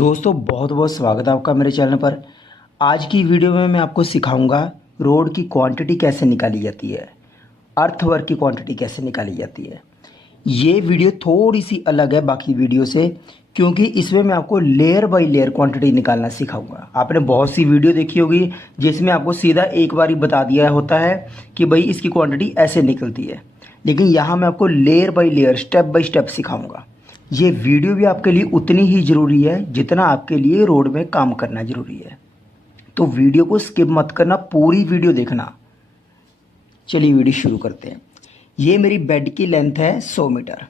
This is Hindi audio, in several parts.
दोस्तों बहुत बहुत स्वागत है आपका मेरे चैनल पर। आज की वीडियो में मैं आपको सिखाऊंगा रोड की क्वांटिटी कैसे निकाली जाती है, अर्थवर्क की क्वांटिटी कैसे निकाली जाती है। ये वीडियो थोड़ी सी अलग है बाकी वीडियो से, क्योंकि इसमें मैं आपको लेयर बाय लेयर क्वांटिटी निकालना सिखाऊंगा। आपने बहुत सी वीडियो देखी होगी जिसमें आपको सीधा एक बार ही बता दिया होता है कि भाई इसकी क्वांटिटी ऐसे निकलती है, लेकिन यहाँ मैं आपको layer by layer step by step सिखाऊंगा। ये वीडियो भी आपके लिए उतनी ही ज़रूरी है जितना आपके लिए रोड में काम करना ज़रूरी है, तो वीडियो को स्किप मत करना, पूरी वीडियो देखना। चलिए वीडियो शुरू करते हैं। ये मेरी बेड की लेंथ है 100 मीटर,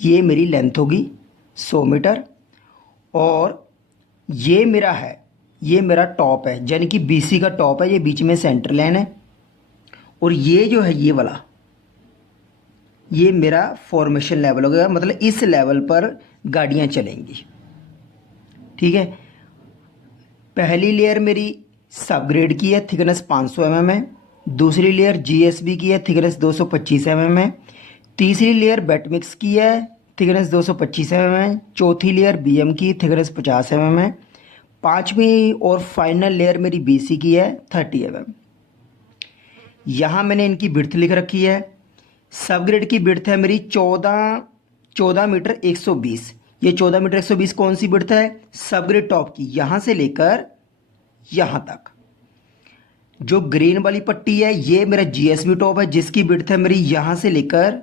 ये मेरी लेंथ होगी 100 मीटर, और ये मेरा है, ये मेरा टॉप है, यानी कि बीसी का टॉप है, ये बीच में सेंटर लाइन है, और ये जो है ये वाला, ये मेरा फॉर्मेशन लेवल हो गया, मतलब इस लेवल पर गाड़ियाँ चलेंगी। ठीक है, पहली लेयर मेरी सब ग्रेड की है, थिकनेस 500 mm है। दूसरी लेयर जीएसबी की है, थिकनेस 225 mm है। तीसरी लेयर बेट मिक्स की है, थिकनेस 225 mm है। चौथी लेयर बीएम की, थिकनेस 50 mm है। पांचवी और फाइनल लेयर मेरी बीसी की है, 30 mm। यहाँ मैंने इनकी बिड्थ लिख रखी है। सब ग्रेड की बिड्थ है मेरी 14 मीटर 120। ये 14 मीटर 120 कौन सी बिड्थ है? सब ग्रेड टॉप की, यहाँ से लेकर यहाँ तक। जो ग्रीन वाली पट्टी है ये मेरा जीएसबी टॉप है, जिसकी बिड्थ है मेरी यहाँ से लेकर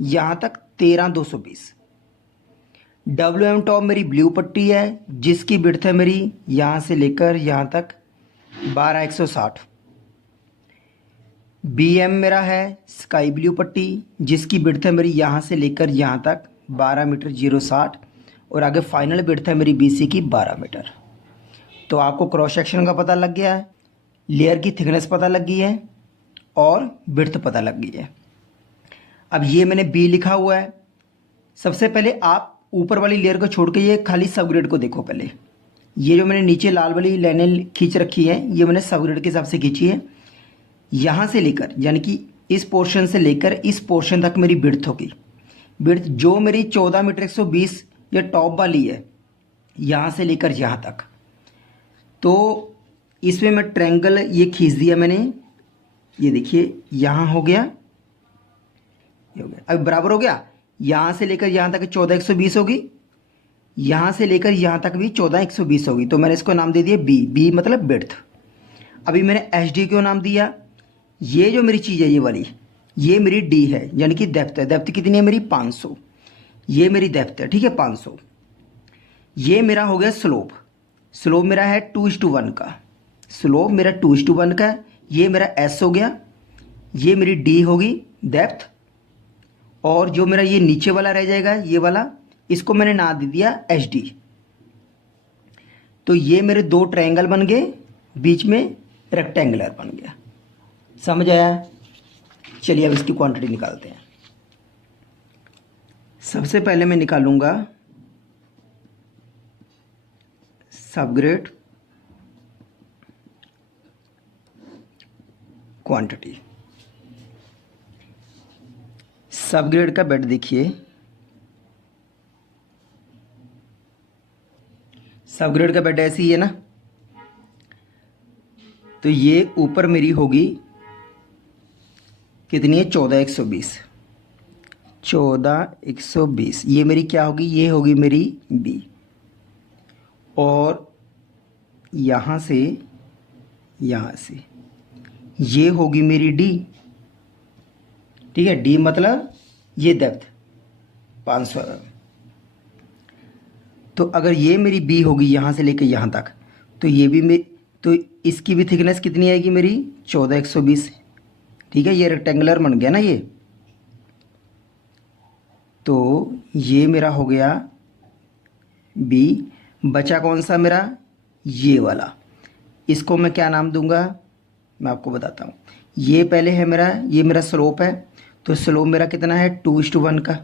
यहाँ तक 13,220। डब्ल्यूएम टॉप मेरी ब्लू पट्टी है, जिसकी बिड्थ है मेरी यहाँ से लेकर यहाँ तक 12,160। बीएम मेरा है स्काई ब्लू पट्टी, जिसकी बिड्थ है मेरी यहाँ से लेकर यहाँ तक 12 मीटर 060, और आगे फाइनल बिड्थ है मेरी बीसी की 12 मीटर। तो आपको क्रॉस सेक्शन का पता लग गया है, लेयर की थिकनेस पता लग गई है, और बिड्थ पता लग गई है। अब ये मैंने बी लिखा हुआ है। सबसे पहले आप ऊपर वाली लेयर को छोड़ के ये खाली सब ग्रेड को देखो। पहले ये जो मैंने नीचे लाल वाली लाइनें खींच रखी है, ये मैंने सब ग्रेड के हिसाब से खींची है। यहाँ से लेकर, यानी कि इस पोर्शन से लेकर इस पोर्शन तक मेरी बिड्थ होगी। बिड्थ जो मेरी 14 मीटर 120 ये टॉप वाली है, यहाँ से लेकर यहाँ तक। तो इसमें मैं ट्रायंगल ये खींच दिया मैंने, ये देखिए यहाँ हो गया, ये हो गया। अब बराबर हो गया। यहाँ से लेकर यहाँ तक 14,120 होगी, यहाँ से लेकर यहाँ तक भी 14,120 होगी। तो मैंने इसको नाम दे दिया बी। बी मतलब बिड्थ। अभी मैंने एच डी क्यों नाम दिया? ये जो मेरी चीज़ है ये वाली, ये मेरी डी है, यानी कि डेप्थ है। डेप्थ कितनी है मेरी? 500। ये मेरी डेप्थ है, ठीक है, 500। ये मेरा हो गया स्लोप। स्लोप मेरा है 2:1 का। स्लोप मेरा 2:1 का है। ये मेरा एस हो गया, ये मेरी डी होगी डेप्थ, और जो मेरा ये नीचे वाला रह जाएगा ये वाला, इसको मैंने नाम दे दिया एच डी। तो ये मेरे दो ट्रायंगल बन गए, बीच में रेक्टेंगुलर बन गया। समझ आया? चलिए अब इसकी क्वांटिटी निकालते हैं। सबसे पहले मैं निकालूंगा सब ग्रेड क्वांटिटी। सब ग्रेड का बेड देखिए, सब ग्रेड का बेड ऐसी ही है ना। तो ये ऊपर मेरी होगी कितनी है? 14,120। 14,120 ये मेरी क्या होगी? ये होगी मेरी बी। और यहाँ से ये होगी मेरी डी। ठीक है, डी मतलब ये डेप्थ 500 mm। तो अगर ये मेरी बी होगी यहाँ से लेकर यहाँ तक, तो ये भी तो इसकी भी थिकनेस कितनी आएगी मेरी? 14,120। ठीक है, ये रेक्टेंगुलर बन गया ना ये। तो ये मेरा हो गया बी। बचा कौन सा मेरा? ये वाला। इसको मैं क्या नाम दूंगा? मैं आपको बताता हूँ। ये पहले है मेरा, ये मेरा स्लोप है। तो स्लोप मेरा कितना है? 2:1 का।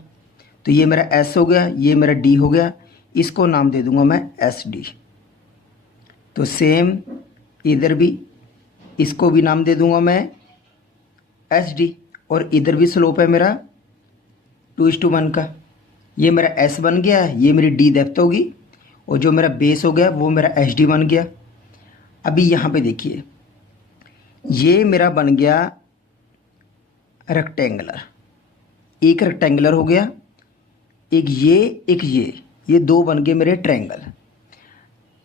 तो ये मेरा एस हो गया, ये मेरा डी हो गया। इसको नाम दे दूंगा मैं एस डी। तो सेम इधर भी, इसको भी नाम दे दूंगा मैं एच डी। और इधर भी स्लोप है मेरा 2:1 का। ये मेरा एस बन गया है, ये मेरी डी डेप्थ होगी, और जो मेरा बेस हो गया वो मेरा एच डी बन गया। अभी यहाँ पे देखिए, ये मेरा बन गया रेक्टेंगुलर, एक रेक्टेंगुलर हो गया, एक ये दो बन गए मेरे ट्रायंगल।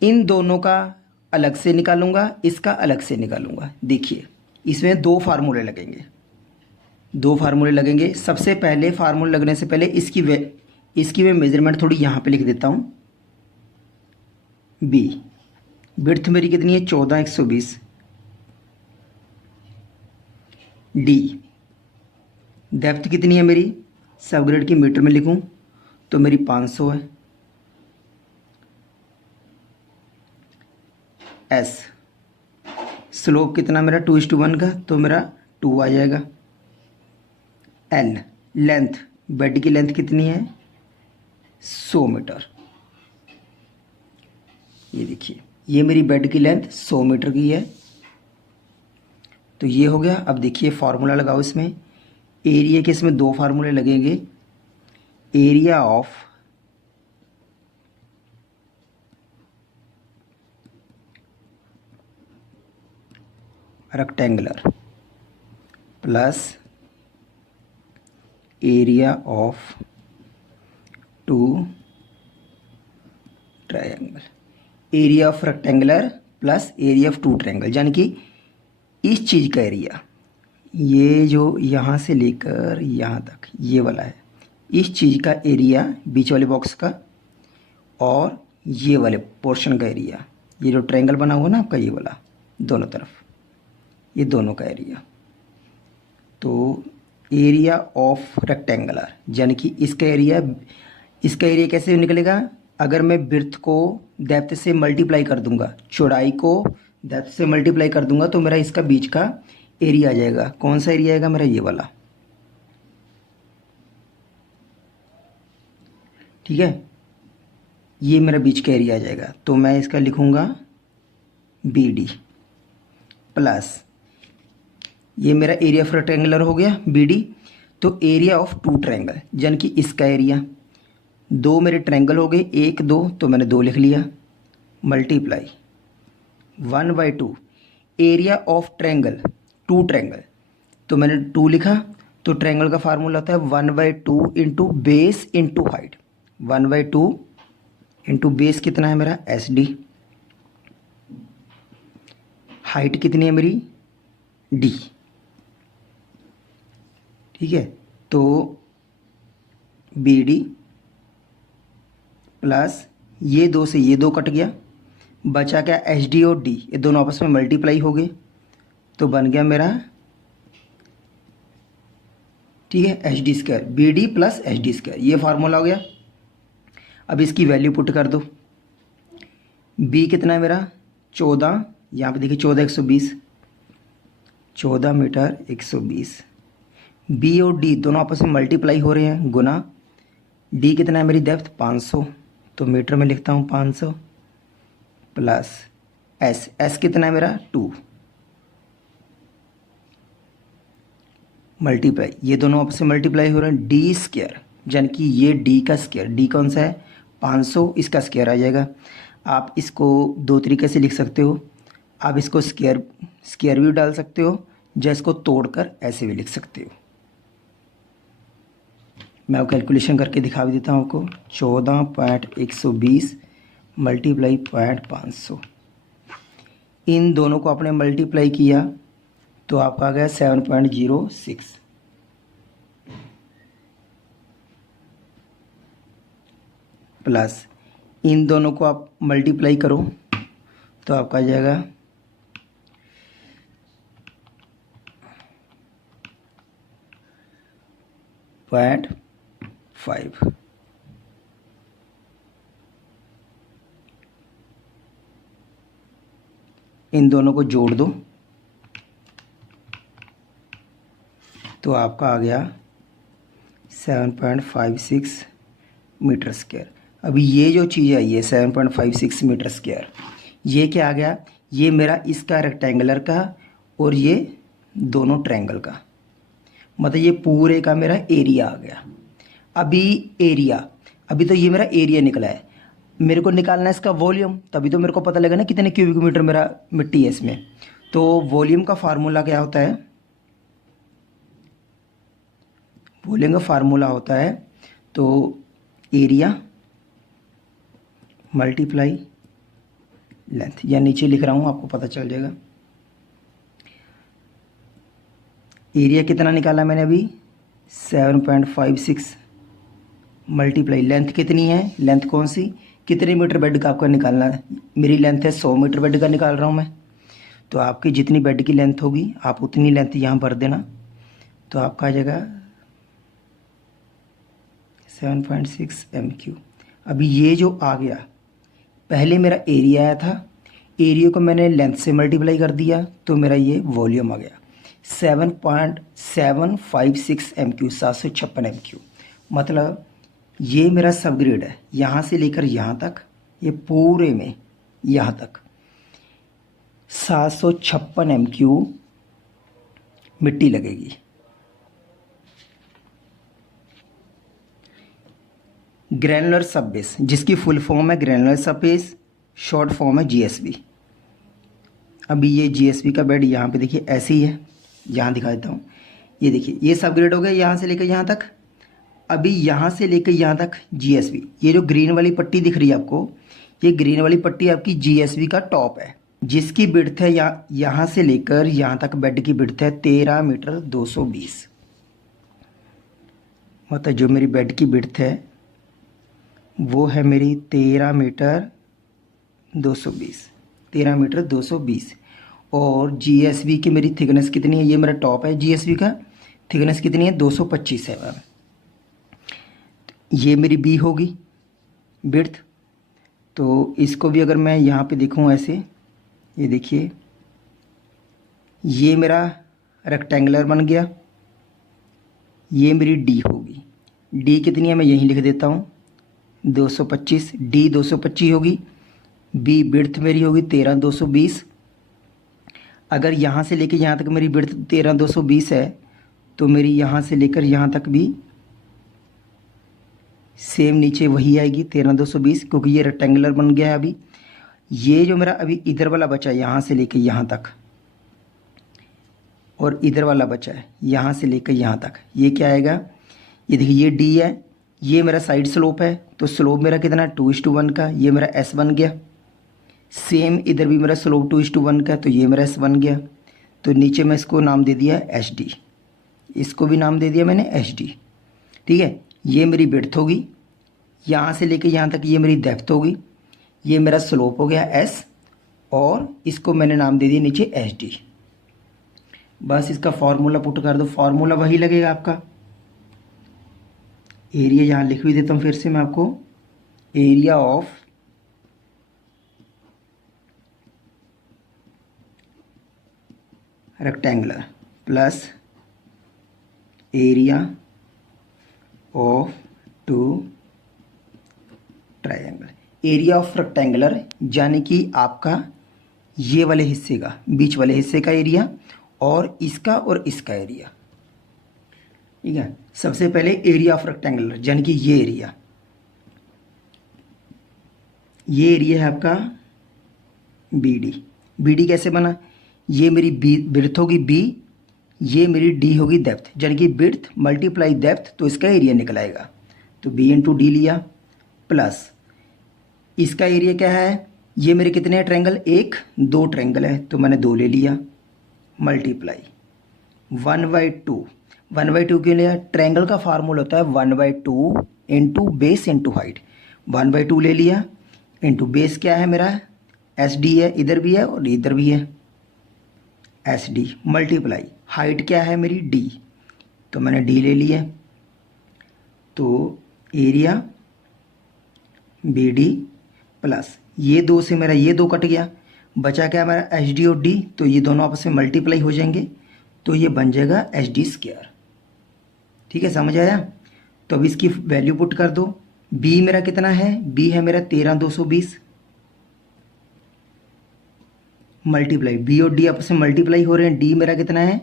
इन दोनों का अलग से निकालूंगा, इसका अलग से निकालूंगा। देखिए इसमें दो फार्मूले लगेंगे। सबसे पहले फार्मूले लगने से पहले इसकी मैं मेजरमेंट थोड़ी यहाँ पे लिख देता हूँ। बी विड्थ मेरी कितनी है 14,120। डी डेप्थ कितनी है मेरी, सब ग्रेड की मीटर में लिखूं तो मेरी 500 है। एस स्लोप कितना मेरा 2:1 का, तो मेरा 2 आ जाएगा। एल लेंथ, बेड की लेंथ कितनी है 100 मीटर। ये देखिए ये मेरी बेड की लेंथ 100 मीटर की है। तो ये हो गया। अब देखिए फार्मूला लगाओ इसमें। एरिया के इसमें दो फार्मूले लगेंगे। Area of rectangular plus area of two triangle. Area of rectangular plus area of two triangle, यानी कि इस चीज़ का एरिया, ये जो यहाँ से लेकर यहाँ तक ये वाला है, इस चीज़ का एरिया बीच वाले बॉक्स का, और ये वाले पोर्शन का एरिया, ये जो ट्रायंगल बना हुआ ना आपका ये वाला दोनों तरफ, ये दोनों का एरिया। तो एरिया ऑफ रेक्टेंगुलर यानी कि इसका एरिया कैसे निकलेगा, अगर मैं विड्थ को डेप्थ से मल्टीप्लाई कर दूंगा, चौड़ाई को डेप्थ से मल्टीप्लाई कर दूंगा, तो मेरा इसका बीच का एरिया आ जाएगा। कौन सा एरिया आएगा मेरा, ये वाला। ठीक है, ये मेरा बीच का एरिया आ जाएगा। तो मैं इसका लिखूंगा बी डी प्लस ये मेरा एरिया ऑफ रेक्टेंगुलर हो गया बी डी। तो एरिया ऑफ टू ट्रायंगल यानी कि इसका एरिया, दो मेरे ट्रायंगल हो गए 1 2, तो मैंने 2 लिख लिया, multiply 1/2 area of triangle two triangle, तो मैंने 2 लिखा। तो ट्रायंगल का फार्मूला होता है 1/2 into base into height. 1/2 into base कितना है मेरा एस डी, हाइट कितनी है मेरी डी। ठीक है, तो बी डी प्लस ये 2 से ये 2 कट गया, बचा क्या एच डी और डी, ये दोनों आपस में मल्टीप्लाई हो गए, तो बन गया मेरा, ठीक है, H D square, B D plus H D square, ये फार्मूला हो गया। अब इसकी वैल्यू पुट कर दो। बी कितना है मेरा 14, यहाँ पे देखिए 14,120, 14 मीटर 120। बी और डी दोनों आपस में मल्टीप्लाई हो रहे हैं, गुना डी कितना है मेरी डेप्थ 500, तो मीटर में लिखता हूँ 500 प्लस एस कितना है मेरा 2, मल्टीप्लाई, ये दोनों आपस में मल्टीप्लाई हो रहे हैं, डी स्क्वायर यानी कि ये डी का स्क्वायर, डी कौन सा है 500, इसका स्क्वायर आ जाएगा। आप इसको दो तरीके से लिख सकते हो, आप इसको स्क्वायर भी डाल सकते हो, या इसको तोड़कर ऐसे भी लिख सकते हो। मैं वो कैलकुलेशन करके दिखा भी देता हूँ आपको। 14.120 मल्टीप्लाई 500, इन दोनों को आपने मल्टीप्लाई किया तो आपका आ गया 7.06 प्लस इन दोनों को आप मल्टीप्लाई करो तो आपका आ जाएगा 0.5। इन दोनों को जोड़ दो तो आपका आ गया 7.56 मीटर स्क्वायर। अभी ये जो चीज़ आई है 7.56 मीटर स्क्वायर, ये क्या आ गया, ये मेरा इसका रेक्टेंगुलर का और ये दोनों ट्रायंगल का, मतलब ये पूरे का मेरा एरिया आ गया। अभी तो ये मेरा एरिया निकला है। मेरे को निकालना है इसका वॉल्यूम, तभी तो मेरे को पता लगेगा ना कितने क्यूबिक मीटर मेरा मिट्टी है इसमें। तो वॉल्यूम का फार्मूला क्या होता है, वॉल्यूम का फार्मूला होता है तो एरिया मल्टीप्लाई लेंथ, या नीचे लिख रहा हूँ आपको पता चल जाएगा। एरिया कितना निकाला मैंने अभी 7.56 मल्टीप्लाई लेंथ कितनी है, लेंथ कौन सी, कितने मीटर बेड का आपका निकालना है। मेरी लेंथ है 100 मीटर बेड का निकाल रहा हूँ मैं, तो आपकी जितनी बेड की लेंथ होगी आप उतनी लेंथ यहाँ भर देना, तो आपका आ जाएगा 7.6 MQ। अभी ये जो आ गया, पहले मेरा एरिया आया था, एरिया को मैंने लेंथ से मल्टीप्लाई कर दिया तो मेरा ये वॉल्यूम आ गया 7.756 MQ, 756 MQ। मतलब ये मेरा सब ग्रेड है, यहाँ से लेकर यहाँ तक, ये पूरे में यहाँ तक 756 MQ मिट्टी लगेगी। ग्रैनुलर सब बेस, जिसकी फुल फॉर्म है ग्रैनुलर सब बेस, शॉर्ट फॉर्म है GSB। अभी ये GSB का बेड यहाँ पे देखिए ऐसे ही है, यहाँ दिखा देता हूँ। ये देखिए ये सब ग्रेड हो गया यहाँ से लेकर यहाँ तक। अभी यहाँ से लेकर यहाँ तक GSB, ये जो ग्रीन वाली पट्टी दिख रही है आपको, ये ग्रीन वाली पट्टी आपकी GSB का टॉप है, जिसकी बिड्थ है यहाँ से लेकर यहाँ तक बेड की बिड्थ है 13 मीटर 220। मतलब जो मेरी बेड की बिड्थ है वो है मेरी 13 मीटर 220, 13 मीटर 220। और GSB की मेरी थिकनेस कितनी है, ये मेरा टॉप है GSB का, थिकनेस कितनी है 225 है। ये मेरी B होगी बिड्थ। तो इसको भी अगर मैं यहाँ पे देखूँ ऐसे, ये देखिए ये मेरा रेक्टेंगुलर बन गया, ये मेरी D होगी। D कितनी है मैं यहीं लिख देता हूँ 225, D 225 होगी। B बिड्थ मेरी होगी 13 220। अगर यहाँ से लेकर यहाँ तक मेरी बिड्थ 13 220 है तो मेरी यहाँ से लेकर यहाँ तक भी सेम नीचे वही आएगी 13 220, क्योंकि ये रेक्टेंगुलर बन गया है। अभी ये जो मेरा अभी इधर वाला बचा है यहाँ से लेकर यहाँ तक, और इधर वाला बचा है यहाँ से लेकर यहाँ तक, ये क्या आएगा, ये देखिए ये D है, ये मेरा साइड स्लोप है, तो स्लोप मेरा कितना 2:1 का, ये मेरा S बन गया। सेम इधर भी मेरा स्लोप 2:1 का है, तो ये मेरा S बन गया। तो नीचे मैं इसको नाम दे दिया HD, इसको भी नाम दे दिया मैंने HD। ठीक है, ये मेरी विड्थ होगी, यहाँ से लेके यहाँ तक ये मेरी डेप्थ होगी, ये मेरा स्लोप हो गया S, और इसको मैंने नाम दे दिया नीचे HD। बस इसका फार्मूला पुट कर दो, फार्मूला वही लगेगा आपका। एरिया यहाँ लिख भी देता हूँ फिर से मैं आपको, area of rectangular plus area of two triangle. Area of rectangular यानी कि आपका ये वाले हिस्से का, बीच वाले हिस्से का एरिया, और इसका एरिया। ठीक है, सबसे पहले एरिया ऑफ रेक्टेंगुलर यानी कि ये एरिया है आपका BD कैसे बना, ये मेरी बिड्थ होगी B, ये मेरी D होगी डेप्थ, यानी कि बिड्थ मल्टीप्लाई डेप्थ, तो इसका एरिया निकल आएगा। तो B इंटू D लिया, प्लस इसका एरिया क्या है, ये मेरे कितने हैं ट्रायंगल, 1 2 ट्रायंगल है तो मैंने 2 ले लिया, मल्टीप्लाई 1/2। 1/2 क्यों लिया, ट्रायंगल का फार्मूला होता है 1/2 इंटू बेस इंटू हाइट। 1/2 ले लिया, इंटू बेस क्या है मेरा SD है, इधर भी है और इधर भी है SD, मल्टीप्लाई हाइट क्या है मेरी D, तो मैंने D ले लिया। तो एरिया BD प्लस ये 2 से मेरा ये 2 कट गया, बचा क्या मेरा HD और D, तो ये दोनों आपस में मल्टीप्लाई हो जाएंगे, तो ये बन जाएगा HD²। ठीक है, समझ आया। तो अब इसकी वैल्यू पुट कर दो। B मेरा कितना है, B है मेरा 13 220, मल्टीप्लाई B और D आपस में मल्टीप्लाई हो रहे हैं। D मेरा कितना है,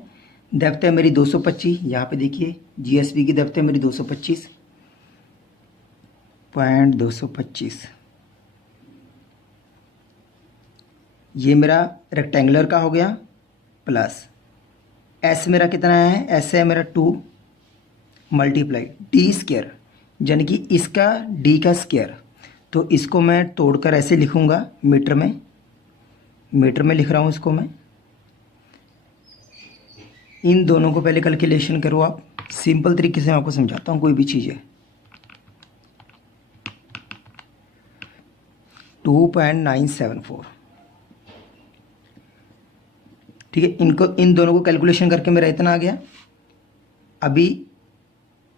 डेप्थ है मेरी 225, यहाँ पे देखिए GSB की डेप्थ है मेरी 225.225, ये मेरा रेक्टेंगुलर का हो गया प्लस एस मेरा कितना है, एस है मेरा 2 मल्टीप्लाई डी स्क्वायर, यानी कि इसका डी का स्क्वायर। तो इसको मैं तोड़कर ऐसे लिखूँगा मीटर में, लिख रहा हूँ इसको मैं। इन दोनों को पहले कैलकुलेशन करो आप, सिंपल तरीके से मैं आपको समझाता हूँ कोई भी चीज़ है। 2.974, ठीक है। इन दोनों को कैलकुलेशन करके मेरा इतना आ गया। अभी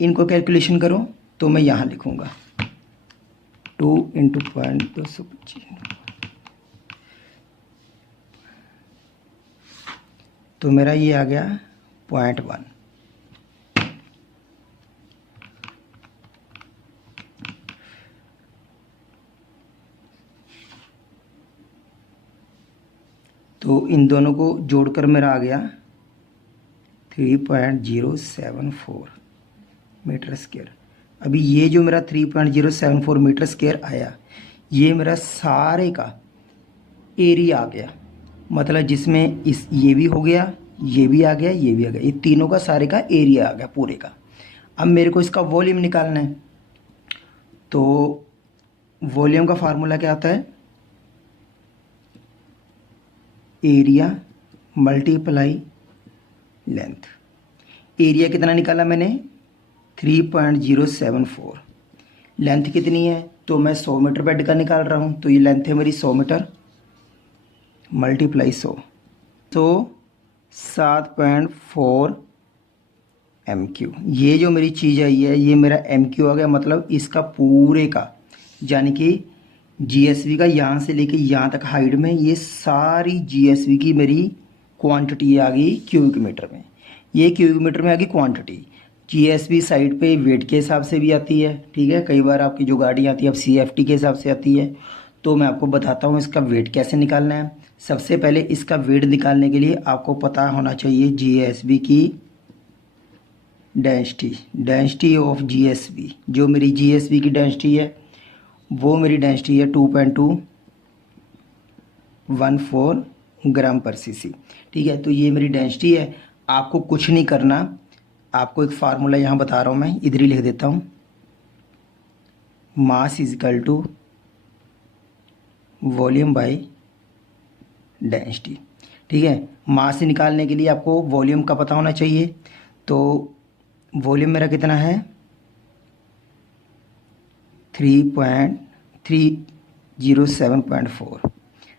इनको कैलकुलेशन करो तो मैं यहाँ लिखूँगा 2 × 0.225, तो मेरा ये आ गया 0.1। तो इन दोनों को जोड़कर मेरा आ गया 3.074 मीटर स्क्वायर। अभी ये जो मेरा 3.074 मीटर स्क्वायर आया, ये मेरा सारे का एरिया आ गया, मतलब जिसमें ये भी हो गया, ये भी आ गया, ये भी आ गया, ये तीनों का सारे का एरिया आ गया पूरे का। अब मेरे को इसका वॉल्यूम निकालना है, तो वॉल्यूम का फार्मूला क्या आता है, एरिया मल्टीप्लाई लेंथ। एरिया कितना निकाला मैंने, 3.074। लेंथ कितनी है, तो मैं 100 मीटर बेड का निकाल रहा हूँ, तो ये लेंथ है मेरी 100 मीटर मल्टीप्लाई 100, तो 7.4 MQ। ये जो मेरी चीज़ आई है, ये मेरा MQ आ गया, मतलब इसका पूरे का, यानी कि GSV का यहाँ से लेके यहाँ तक हाइट में, ये सारी GSV की मेरी क्वांटिटी आ गई क्यूबिक मीटर में। ये क्यूबिक मीटर में आ गई क्वांटिटी। GSV साइड पे वेट के हिसाब से भी आती है, ठीक है। कई बार आपकी जो गाड़ी आती है अब CFT के हिसाब से आती है, तो मैं आपको बताता हूँ इसका वेट कैसे निकालना है। सबसे पहले इसका वेट निकालने के लिए आपको पता होना चाहिए GSV की डेंसिटी ऑफ GSV। जो मेरी GSV की डेंसिटी है वो मेरी डेंसिटी है 2.214 ग्राम पर cc, ठीक है। तो ये मेरी डेंसिटी है। आपको कुछ नहीं करना, आपको एक फार्मूला यहाँ बता रहा हूँ मैं, इधर ही लिख देता हूँ। Mass is equal to volume by density, ठीक है। मास निकालने के लिए आपको वॉल्यूम का पता होना चाहिए, तो वॉल्यूम मेरा कितना है 3.307.4।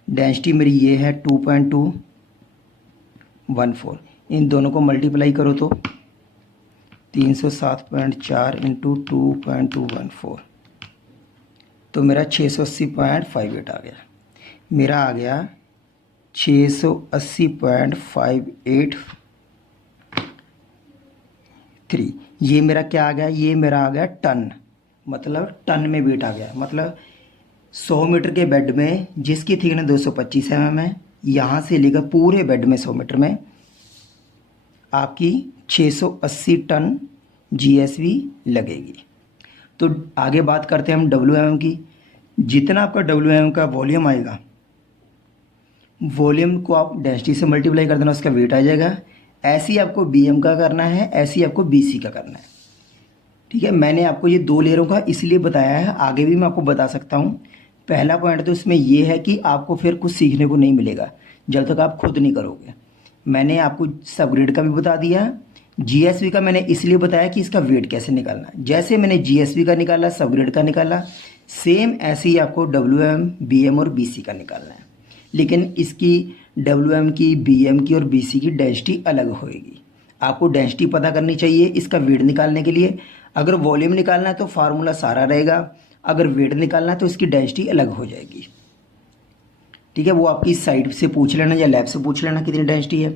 डेंसिटी मेरी ये है 2.214। इन दोनों को मल्टीप्लाई करो तो 307.4 इंटू 2.214, तो मेरा 680.58 आ गया। मेरा आ गया 680.583। ये मेरा क्या आ गया, ये मेरा आ गया टन, मतलब टन में वेट आ गया। मतलब 100 मीटर के बेड में जिसकी थिकनेस 225 mm है, यहाँ से लेकर पूरे बेड में 100 मीटर में आपकी 680 टन GSV लगेगी। तो आगे बात करते हैं हम WM की। जितना आपका WM का वॉल्यूम आएगा, वॉल्यूम को आप डेंसिटी से मल्टीप्लाई कर देना, उसका वेट आ जाएगा। ऐसे ही आपको BM का करना है, ऐसे ही आपको BC का करना है, ठीक है। मैंने आपको ये 2 लेयरों का इसलिए बताया है, आगे भी मैं आपको बता सकता हूँ। पहला पॉइंट तो इसमें ये है कि आपको फिर कुछ सीखने को नहीं मिलेगा जब तक आप खुद नहीं करोगे। मैंने आपको सबग्रेड का भी बता दिया, GSV का मैंने इसलिए बताया कि इसका वेट कैसे निकालना है। जैसे मैंने GSV का निकाला, सबग्रेड का निकाला, सेम ऐसे ही आपको WM, BM और BC का निकालना है। लेकिन इसकी WM की, BM की और BC की डेंसिटी अलग होएगी। आपको डेंसिटी पता करनी चाहिए इसका वेट निकालने के लिए। अगर वॉल्यूम निकालना है तो फार्मूला सारा रहेगा, अगर वेट निकालना है तो इसकी डेंसिटी अलग हो जाएगी, ठीक है। वो आपकी साइट से पूछ लेना या लैब से पूछ लेना कितनी डेंसिटी है।